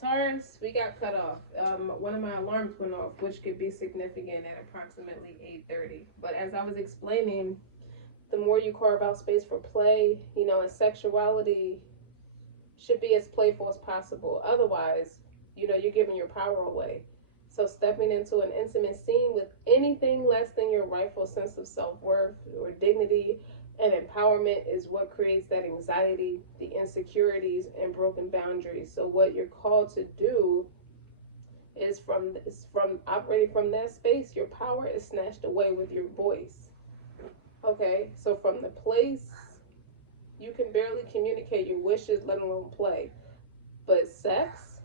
Taurus, we got cut off. One of my alarms went off, which could be significant at approximately 8:30. But as I was explaining, the more you carve out space for play, and sexuality should be as playful as possible. Otherwise, you're giving your power away. So stepping into an intimate scene with anything less than your rightful sense of self-worth or dignity and empowerment is what creates that anxiety, the insecurities, and broken boundaries. So what you're called to do is from operating from that space, your power is snatched away with your voice. Okay, so from the place you can barely communicate your wishes, let alone play. But sex,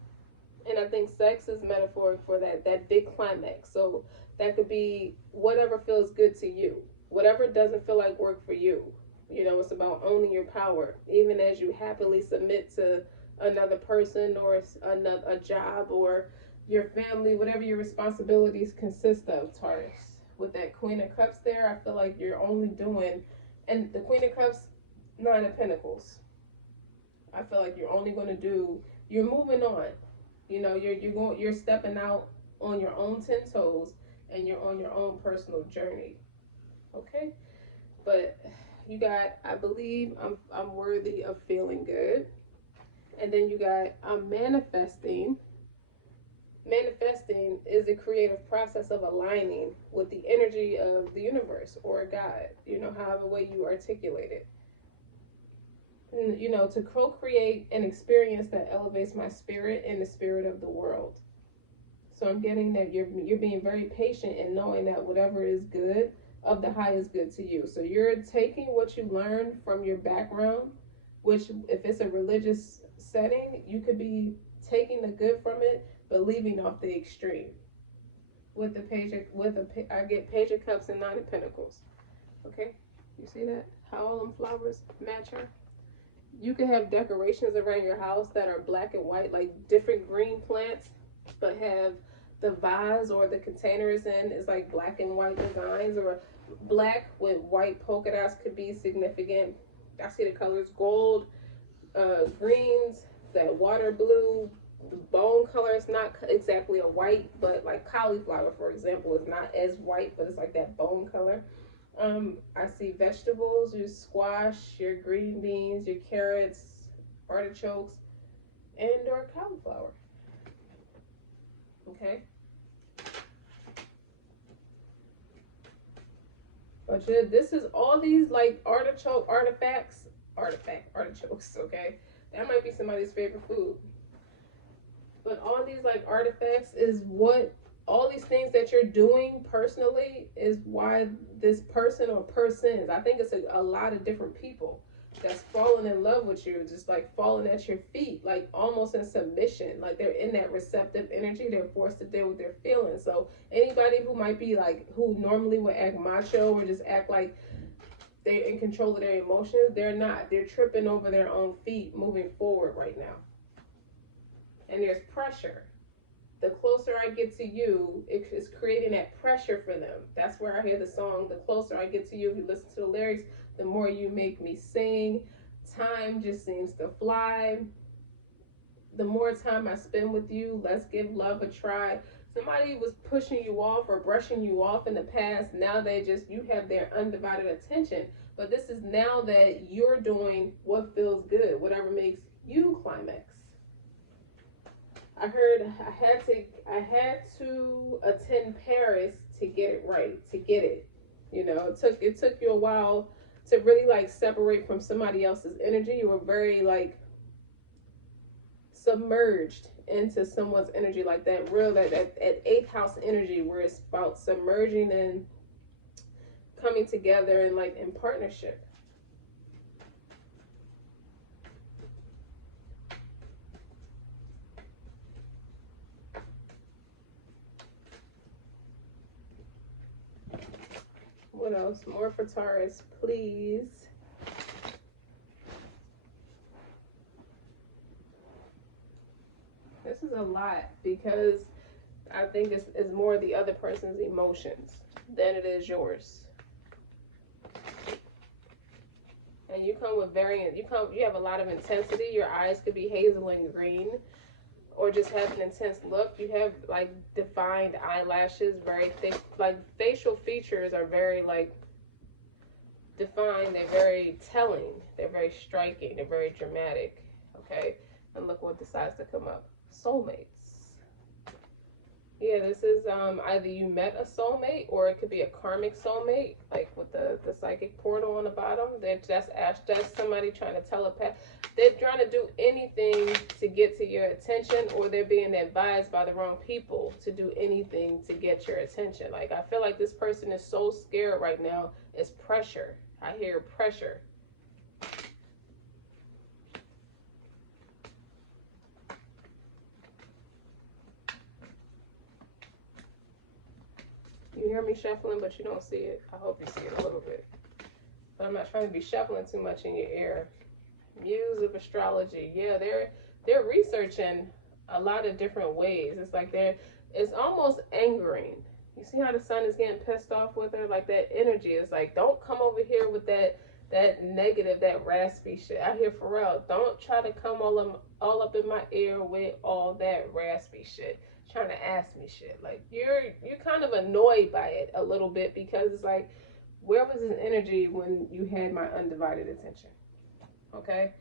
and I think sex is metaphoric for that big climax. So that could be whatever feels good to you, whatever doesn't feel like work for you. It's about owning your power, even as you happily submit to another person or another a job or your family, whatever your responsibilities consist of. Taurus, with that Queen of Cups there, I feel like you're only doing, and the Queen of Cups, Nine of Pentacles. I feel like you're only going to do. You're moving on. You're stepping out on your own 10 toes, and you're on your own personal journey. Okay, but you got. I believe I'm worthy of feeling good, and then you got I'm manifesting. Manifesting is a creative process of aligning with the energy of the universe or God. However way you articulate it. To co-create an experience that elevates my spirit and the spirit of the world. So I'm getting that you're being very patient in knowing that whatever is good of the highest good to you. So you're taking what you learned from your background, which if it's a religious setting, you could be taking the good from it, but leaving off the extreme. With the I get Page of Cups and Nine of Pentacles. Okay, you see that? How all them flowers match her. You can have decorations around your house that are black and white, like different green plants, but have the vase or the containers in is like black and white designs, or black with white polka dots could be significant. I see the colors gold, greens, that water blue, bone color is not exactly a white, but like cauliflower, for example, is not as white, but it's like that bone color. I see vegetables, your squash, your green beans, your carrots, artichokes, and or cauliflower. Okay. But this is all these like artichokes. Okay, that might be somebody's favorite food. But all these like artifacts is what all these things that you're doing personally is why this person or persons, I think it's a lot of different people that's falling in love with you, just like falling at your feet, like almost in submission, like they're in that receptive energy, they're forced to deal with their feelings. So anybody who might be like, who normally would act macho or just act like they're in control of their emotions, they're not. They're tripping over their own feet moving forward right now. And there's pressure. The closer I get to you, it is creating that pressure for them. That's where I hear the song, the closer I get to you. If you listen to the lyrics, the more you make me sing. Time just seems to fly. The more time I spend with you, let's give love a try. Somebody was pushing you off or brushing you off in the past. Now you have their undivided attention. But this is now that you're doing what feels good, whatever makes you climax. I heard I had to attend Paris to get it right, to get it. It took you a while to really like separate from somebody else's energy. You were very like submerged into someone's energy, like that eighth house energy where it's about submerging and coming together and like in partnership. What else? More for Taurus, please. This is a lot because I think it's more the other person's emotions than it is yours. And you come with you have a lot of intensity. Your eyes could be hazel and green. or just have an intense look. You have like defined eyelashes, very thick, like facial features are very like defined. They're very telling. They're very striking. They're very dramatic. Okay, and look what decides to come up. Soulmates. Yeah, this is either you met a soulmate or it could be a karmic soulmate, like with the psychic portal on the bottom. That's somebody trying to telepath. They're trying to do anything to get to your attention, or they're being advised by the wrong people to do anything to get your attention. Like, I feel like this person is so scared right now. It's pressure. I hear pressure. You hear me shuffling, but you don't see it. I hope you see it a little bit. But I'm not trying to be shuffling too much in your ear. Muse of astrology. Yeah, they're researching a lot of different ways. It's like it's almost angering. You see how the sun is getting pissed off with her? Like, that energy is like, don't come over here with that negative, that raspy shit. I hear Pharrell, don't try to come all up in my ear with all that raspy shit, trying to ask me shit. Like, you're kind of annoyed by it a little bit, because it's like, where was his energy when you had my undivided attention? Okay.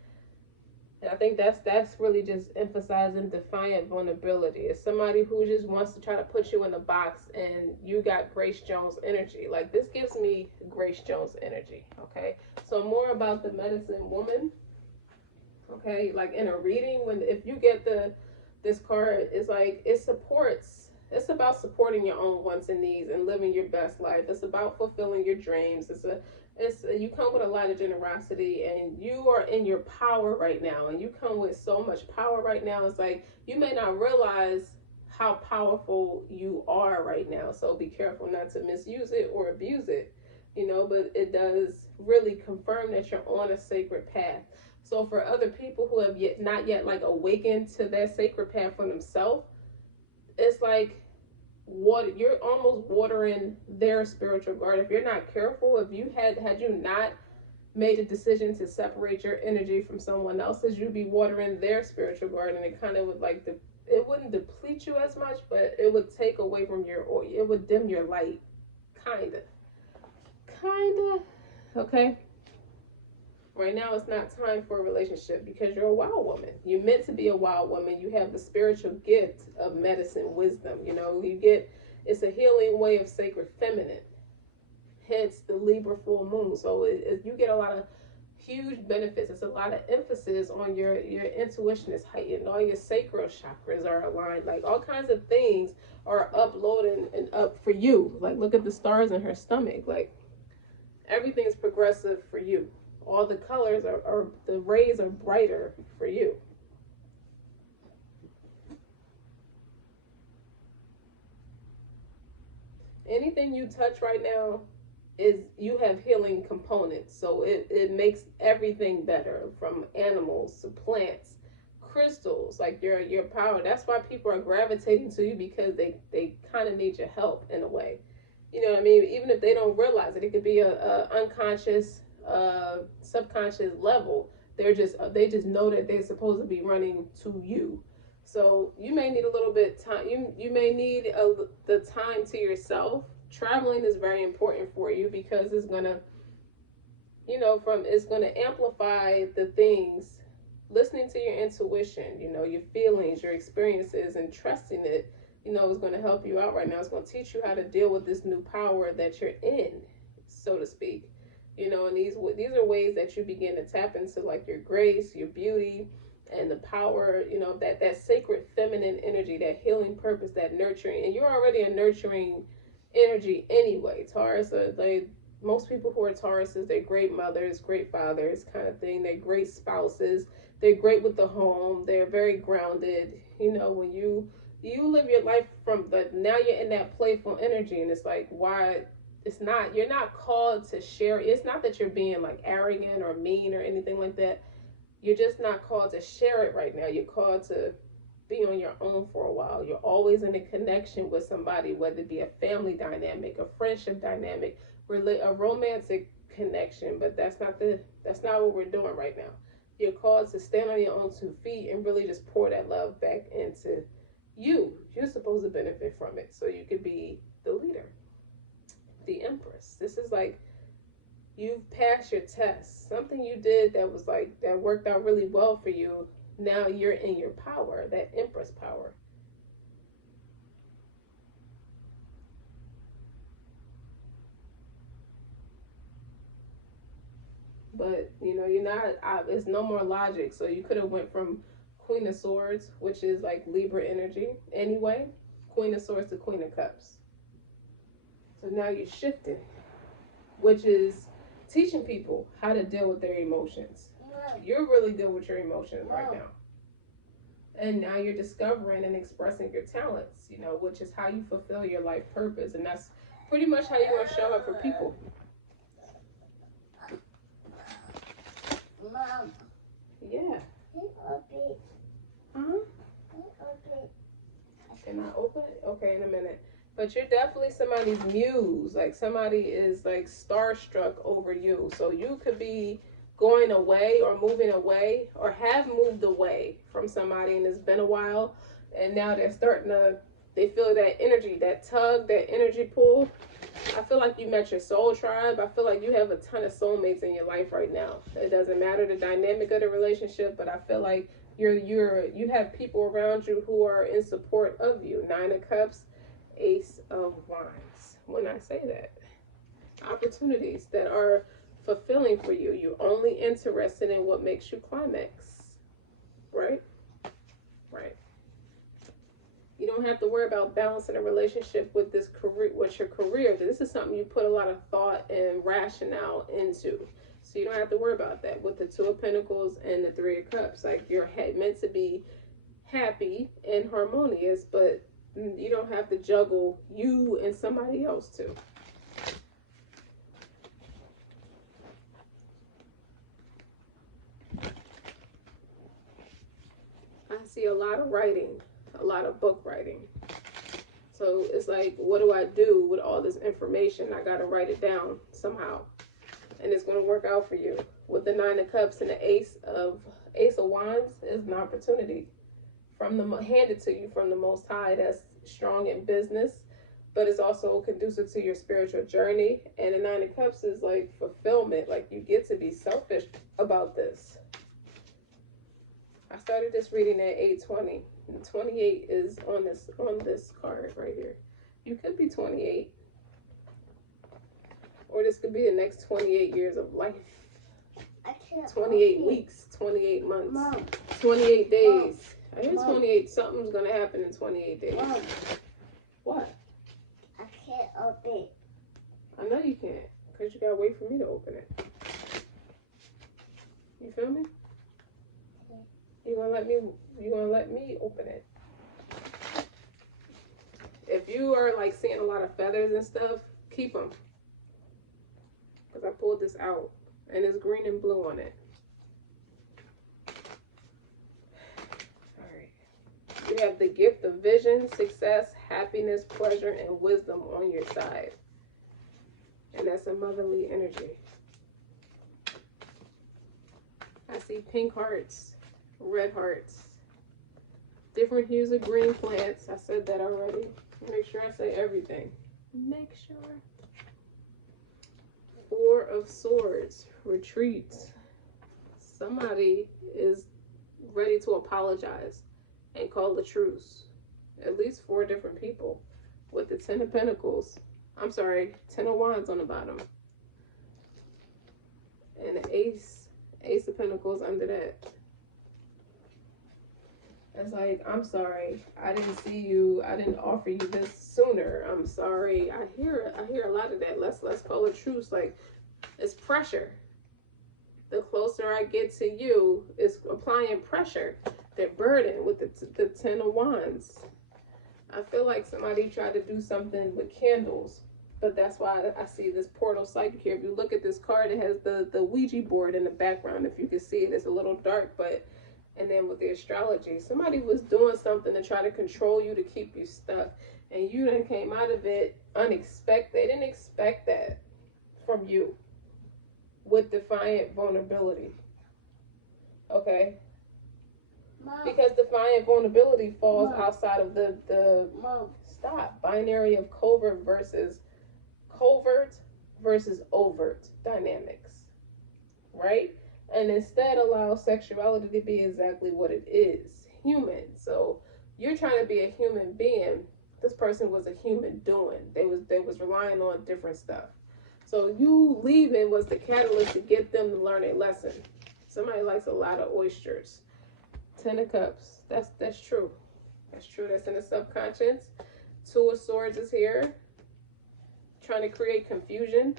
And I think that's really just emphasizing defiant vulnerability. It's somebody who just wants to try to put you in a box, and you got Grace Jones energy. Like, this gives me Grace Jones energy. Okay, so more about the medicine woman. Okay, like in a reading, if you get this card, it's like it supports. It's about supporting your own wants and needs and living your best life. It's about fulfilling your dreams. You come with a lot of generosity, and you are in your power right now, and you come with so much power right now. It's like you may not realize how powerful you are right now, so be careful not to misuse it or abuse it, but it does really confirm that you're on a sacred path. So for other people who have not yet like awakened to that sacred path for themselves, it's like you're almost watering their spiritual garden. If you're not careful, if you had you not made a decision to separate your energy from someone else's, you'd be watering their spiritual garden. It kind of would like it wouldn't deplete you as much, but it would take away from it would dim your light, kind of. Okay. Right now, it's not time for a relationship, because you're a wild woman. You're meant to be a wild woman. You have the spiritual gift of medicine, wisdom. It's a healing way of sacred feminine. Hence the Libra full moon. So you get a lot of huge benefits. It's a lot of emphasis on your intuition is heightened. All your sacral chakras are aligned. Like, all kinds of things are uploading and up for you. Like, look at the stars in her stomach. Like, everything is progressive for you. All the colors are the rays are brighter for you. Anything you touch right now you have healing components. So it makes everything better, from animals to plants, crystals, like your power. That's why people are gravitating to you, because they kind of need your help in a way. You know what I mean? Even if they don't realize it, it could be a unconscious, subconscious level. They just know that they're supposed to be running to you. So you may need a little bit time. You may need the time to yourself. Traveling is very important for you, because it's gonna, it's gonna amplify the things. Listening to your intuition, your feelings, your experiences, and trusting it, is going to help you out right now. It's going to teach you how to deal with this new power that you're in, so to speak. And these are ways that you begin to tap into, like, your grace, your beauty, and the power, that sacred feminine energy, that healing purpose, that nurturing. And you're already a nurturing energy anyway. Taurus, most people who are Tauruses, they're great mothers, great fathers, kind of thing. They're great spouses. They're great with the home. They're very grounded. When you live your life now you're in that playful energy, and it's like, why? You're not called to share. It's not that you're being like arrogant or mean or anything like that. You're just not called to share it right now. You're called to be on your own for a while. You're always in a connection with somebody, whether it be a family dynamic, a friendship dynamic, a romantic connection, but that's not what we're doing right now. You're called to stand on your own 2 feet and really just pour that love back into you. You're supposed to benefit from it so you could be the leader, the Empress. This is like you've passed your test. Something you did that was like, that worked out really well for you. Now you're in your power, that Empress power. But you know, you're not. It's no more logic. So you could have went from Queen of Swords, which is like Libra energy anyway, Queen of Swords to Queen of Cups. So now you're shifting, which is teaching people how to deal with their emotions. You're really good with your emotions right now. And now you're discovering and expressing your talents, you know, which is how you fulfill your life purpose. And that's pretty much how you're going to show up for people. Mom. Yeah. Huh? Can I open it? Okay, in a minute. But you're definitely somebody's muse. Like somebody is like starstruck over you. So you could be going away or moving away or have moved away from somebody and it's been a while. And now they're starting to, they feel that energy, that tug, that energy pull. I feel like you met your soul tribe. I feel like you have a ton of soulmates in your life right now. It doesn't matter the dynamic of the relationship, but I feel like you have people around you who are in support of you. 9 of Cups, Ace of Wands. When I say that, opportunities that are fulfilling for you. You're only interested in what makes you climax, right? Right. You don't have to worry about balancing a relationship with this career, with your career. This is something you put a lot of thought and rationale into. So you don't have to worry about that with the 2 of Pentacles and the 3 of Cups. Like you're meant to be happy and harmonious, but you don't have to juggle you and somebody else too. I see a lot of writing, a lot of book writing. So it's like, what do I do with all this information? I got to write it down somehow. And it's going to work out for you. With the 9 of Cups and the Ace of Wands is an opportunity handed to you from the Most High that's strong in business, but it's also conducive to your spiritual journey. And the 9 of Cups is like fulfillment. Like you get to be selfish about this. I started this reading at 8:20. And 28 is on this card right here. You could be 28. Or this could be the next 28 years of life. 28 weeks, 28 months, Mom. 28 days. Mom. I hear 28, something's going to happen in 28 days. Mom. What? I can't open it. I know you can't, because you got to wait for me to open it. You feel me? You're gonna let me open it. If you are like seeing a lot of feathers and stuff, keep them. Because I pulled this out and it's green and blue on it. Alright. You have the gift of vision, success, happiness, pleasure, and wisdom on your side. And that's a motherly energy. I see pink hearts, red hearts, different hues of green plants. I said that already. Make sure I say everything. Make sure. 4 of Swords, retreats. Somebody is ready to apologize and call a truce. At least 4 different people. With the 10 of Pentacles. I'm sorry, 10 of Wands on the bottom. And the Ace of Pentacles under that. It's like, I'm sorry, I didn't see you, I didn't offer you this sooner. I'm sorry. I hear a lot of that. Let's call it truce. Like, it's pressure. The closer I get to you, it's applying pressure. They're burdened with the 10 of Wands. I feel like somebody tried to do something with candles, but that's why I see this portal psychic here. If you look at this card, it has the Ouija board in the background. If you can see it, it's a little dark, but and then with the astrology, somebody was doing something to try to control you, to keep you stuck, and you then came out of it unexpected. They didn't expect that from you with defiant vulnerability. Okay. Mom. Because defiant vulnerability falls Mom. outside of the Mom. stop binary of covert versus overt dynamics, right? And instead allow sexuality to be exactly what it is, human. So you're trying to be a human being. This person was a human doing. They was relying on different stuff. So you leaving was the catalyst to get them to learn a lesson. Somebody likes a lot of oysters. 10 of Cups. That's true. That's true. That's in the subconscious. 2 of Swords is here, trying to create confusion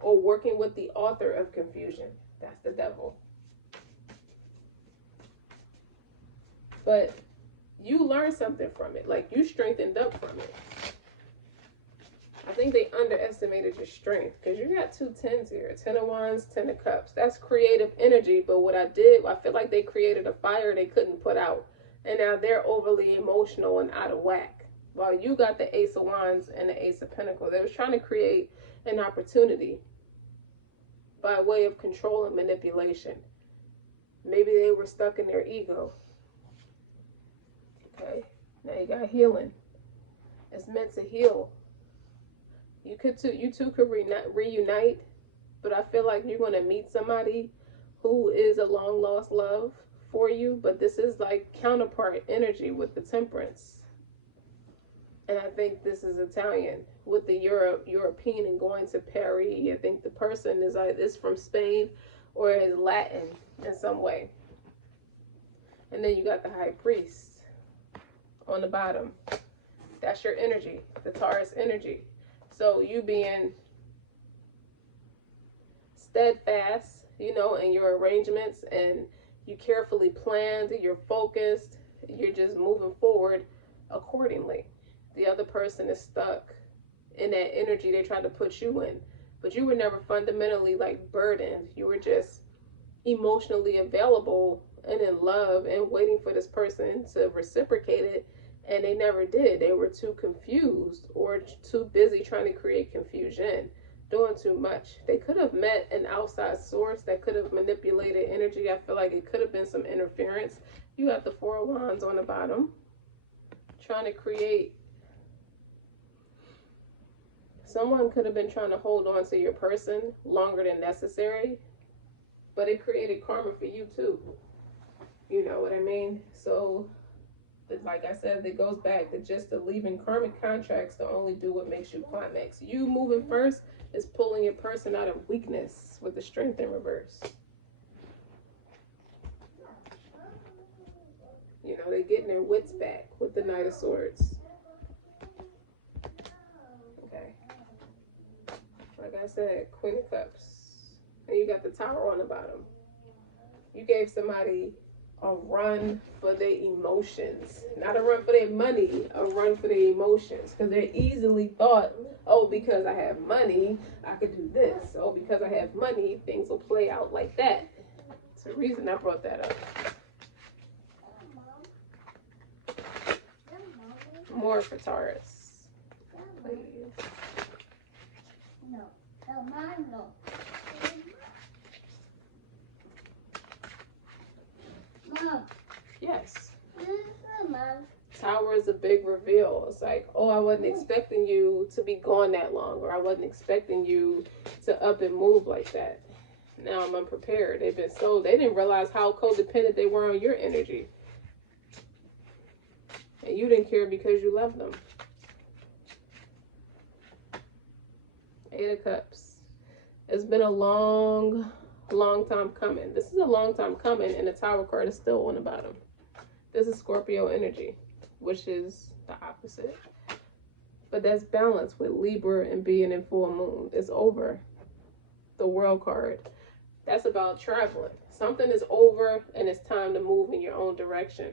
or working with the author of confusion. That's the devil. But you learned something from it. Like, you strengthened up from it. I think they underestimated your strength because you got 2 10s here. 10 of Wands, 10 of Cups. That's creative energy. But what I did, I feel like they created a fire they couldn't put out. And now they're overly emotional and out of whack. While you got the Ace of Wands and the Ace of Pentacles. They was trying to create an opportunity by way of control and manipulation. Maybe they were stuck in their ego. Okay, now you got healing. It's meant to heal. You two could reunite, but I feel like you're gonna meet somebody who is a long lost love for you. But this is like counterpart energy with the Temperance, and I think this is Italian with the European and going to Paris. I think the person is from Spain or is Latin in some way. And then you got the High Priest on the bottom. That's your energy, the Taurus energy. So you being steadfast, in your arrangements, and you carefully planned, you're focused, you're just moving forward accordingly. The other person is stuck in that energy they tried to put you in. But you were never fundamentally like burdened. You were just emotionally available and in love and waiting for this person to reciprocate it. And they never did. They were too confused or too busy trying to create confusion, doing too much. They could have met an outside source that could have manipulated energy. I feel like it could have been some interference. You got the 4 of Wands on the bottom, trying to create. Someone could have been trying to hold on to your person longer than necessary, but it created karma for you too. You know what I mean? So, like I said, it goes back to just the leaving karmic contracts to only do what makes you climax. You moving first is pulling your person out of weakness with the Strength in reverse. They're getting their wits back with the Knight of Swords. Okay. Like I said, Queen of Cups. And you got the Tower on the bottom. You gave somebody a run for their emotions. Not a run for their money, a run for their emotions. Because they easily thought, oh, because I have money, I could do this. Oh, because I have money, things will play out like that. It's the reason I brought that up. More for Taurus. Please. No, Mom, no. Mom. Yes. Mom. Tower is a big reveal. It's like, oh, I wasn't expecting you to be gone that long, or I wasn't expecting you to up and move like that. Now I'm unprepared. They didn't realize how codependent they were on your energy. And you didn't care because you loved them. 8 of Cups. It's been a long time coming. This is a long time coming, and the Tower card is still on the bottom. This is Scorpio energy, which is the opposite. But that's balanced with Libra and being in full moon. It's over. The World card. That's about traveling. Something is over, and it's time to move in your own direction.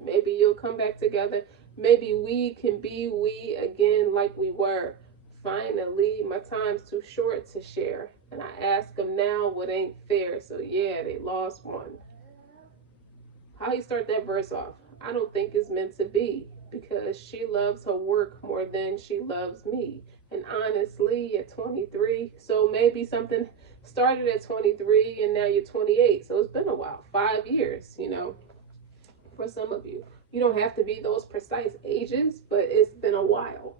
Maybe you'll come back together. Maybe we can be we again like we were. Finally, my time's too short to share. And I ask them now what ain't fair. So yeah, they lost one. How you start that verse off? I don't think it's meant to be. Because she loves her work more than she loves me. And honestly, at 23, so maybe something started at 23 and now you're 28. So it's been a while, 5 years, for some of you. You don't have to be those precise ages, but it's been a while.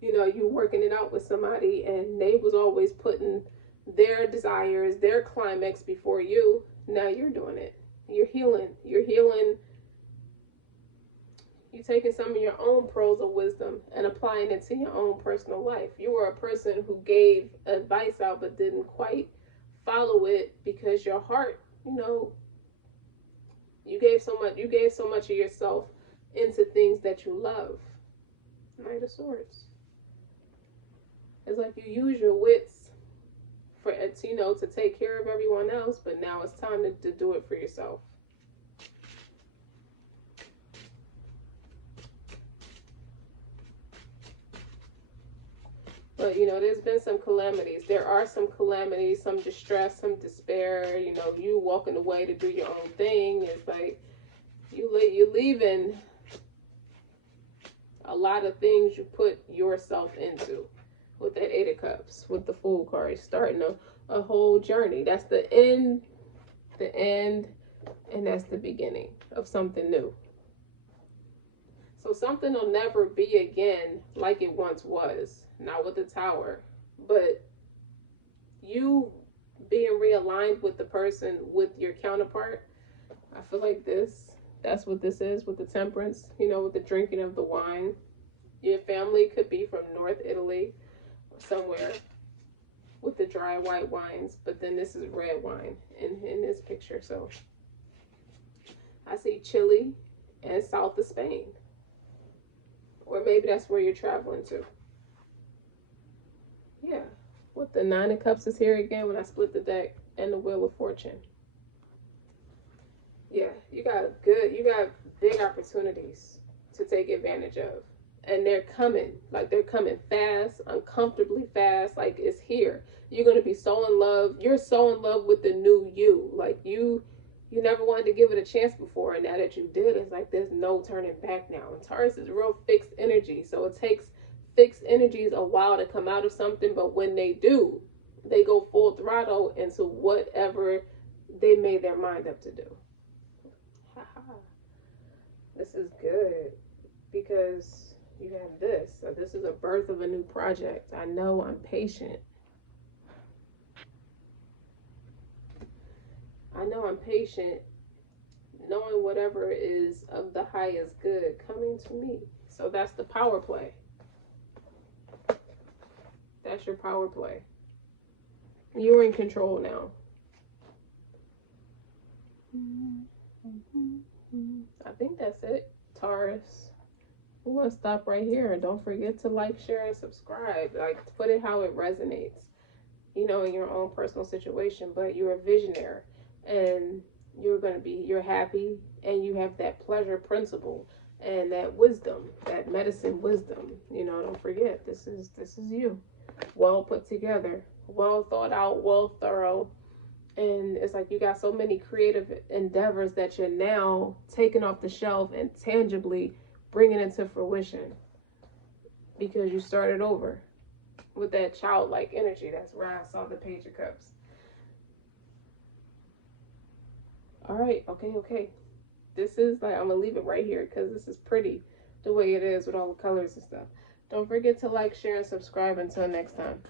You working it out with somebody and they was always putting their desires, their climax before you. Now you're doing it. You're healing. You're taking some of your own pearls of wisdom and applying it to your own personal life. You were a person who gave advice out but didn't quite follow it because your heart, you gave so much of yourself into things that you love. Knight of Swords. It's like you use your wits for to take care of everyone else, but now it's time to do it for yourself. But there's been some calamities. There are some calamities, some distress, some despair. You walking away to do your own thing. It's like you're leaving a lot of things you put yourself into. With that Eight of Cups, with the Fool card, starting a whole journey. That's the end, and that's the beginning of something new. So something will never be again like it once was. Not with the Tower, but you being realigned with the person, with your counterpart. I feel like that's what this is with the Temperance, with the drinking of the wine. Your family could be from North Italy, somewhere, with the dry white wines, but then this is red wine in this picture. So I see Chile and south of Spain, or maybe that's where you're traveling to. Yeah, with the Nine of Cups is here again when I split the deck, and the Wheel of Fortune. Yeah, you got big opportunities to take advantage of. And they're coming fast, uncomfortably fast. Like, it's here. You're going to be so in love. You're so in love with the new you. Like, you never wanted to give it a chance before. And now that you did, it's like there's no turning back now. And Taurus is real fixed energy. So it takes fixed energies a while to come out of something. But when they do, they go full throttle into whatever they made their mind up to do. This is good because you have this. So this is a birth of a new project. I know I'm patient. Knowing whatever is of the highest good coming to me. So that's the power play. That's your power play. You're in control now. I think that's it, Taurus. We're going to stop right here. And don't forget to like, share, and subscribe. Like, put it how it resonates, in your own personal situation. But you're a visionary. And you're happy. And you have that pleasure principle. And that wisdom. That medicine wisdom. Don't forget. This is you. Well put together. Well thought out. Well thorough. And it's like you got so many creative endeavors that you're now taking off the shelf and tangibly bringing into fruition because you started over with that childlike energy. That's where I saw the Page of Cups. All right, okay. This is like, I'm gonna leave it right here because this is pretty the way it is with all the colors and stuff. Don't forget to like, share, and subscribe. Until next time.